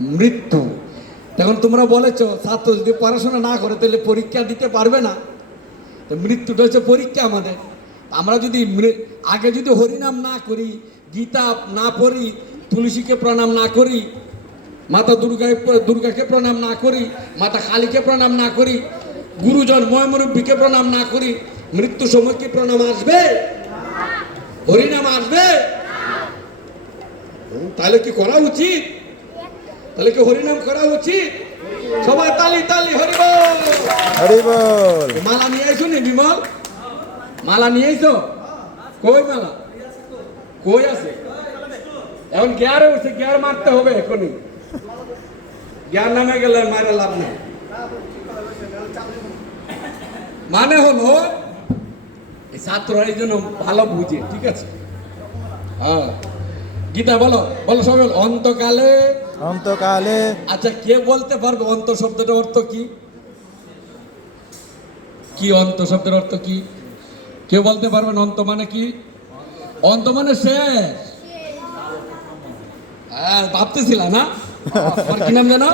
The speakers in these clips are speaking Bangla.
মৃত্যু। এখন তোমরা বলেছ, ছাত্র যদি পড়াশোনা না করে, তাহলে পরীক্ষা দিতে পারবে না। তো মৃত্যুটা হচ্ছে পরীক্ষা আমাদের আমরা যদি আগে যদি হরিনাম না করি, গীতা না পড়ি, তুলসীকে প্রণাম না করি, মাতা দুর্গায় দুর্গাকে প্রণাম না করি, মাতা কালীকে প্রণাম না করি, গুরুজন ময়মুরব্বীকে প্রণাম না করি, মৃত্যু সময় কি প্রণাম আসবে? হরিনাম আসবে? তাহলে কি করা উচিত? তাহলে কি হরিনাম করা উচিত? সবাই তালি তালি হরিবল। হরি বল মালা নিয়ে আইছো নি বিমল? মালা নিয়ে আইছো? কই মালা? কই আছে? এখন গিয়ারে উঠছে গিয়ার মারতে হবে এখনই। গিয়ার নামে গেলে মারা লাভ নেই। মানে হলো এই ছাত্ররা এই জন্য ভালো বুঝে ঠিক আছে? হ্যাঁ। গীতা বলো বলো সবাই বলো, অন্তকালে। অন্তকালে। আচ্ছা কে বলতে পারবে? অন্ত শব্দটার অর্থ কি? কি অন্ত শব্দের অর্থ কি? কেউ বলতে পারবেন অন্ত মানে কি? অন্ত মানে শেষ। হ্যাঁ ভাবতেছিল না? আমার কি নাম জানো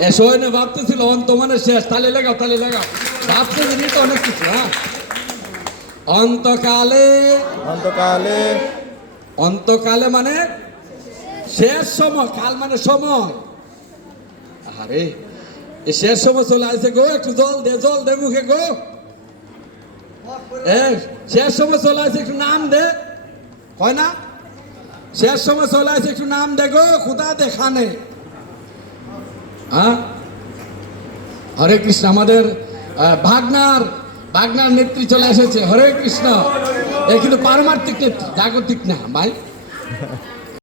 এ সোয়নে ভাবতেছিল অন্ত মানে শেষ। তালে লাগাও তালে লাগাও। ভাবতেছিল তো অনেক কিছু হ্যাঁ? অন্তকালে। অন্তকালে। অন্তকালে মানে শেষ সময়, কাল মানে সময়। আরে এই শেষ সময় চলে আসছে গো, একটু জল দে জল দে মুখে গো। শেষ সময় চলে আসে, একটু নাম দে। হয় না? শেষ সময় চলে আসছে একটু নাম দে গো, খুদা দেখানে। হ্যাঁ? হরে কৃষ্ণ, আমাদের ভাগনার ভাগনার নেত্রী চলে এসেছে। হরে কৃষ্ণ। কিন্তু পারমার্থিক জাগতিক না ভাই।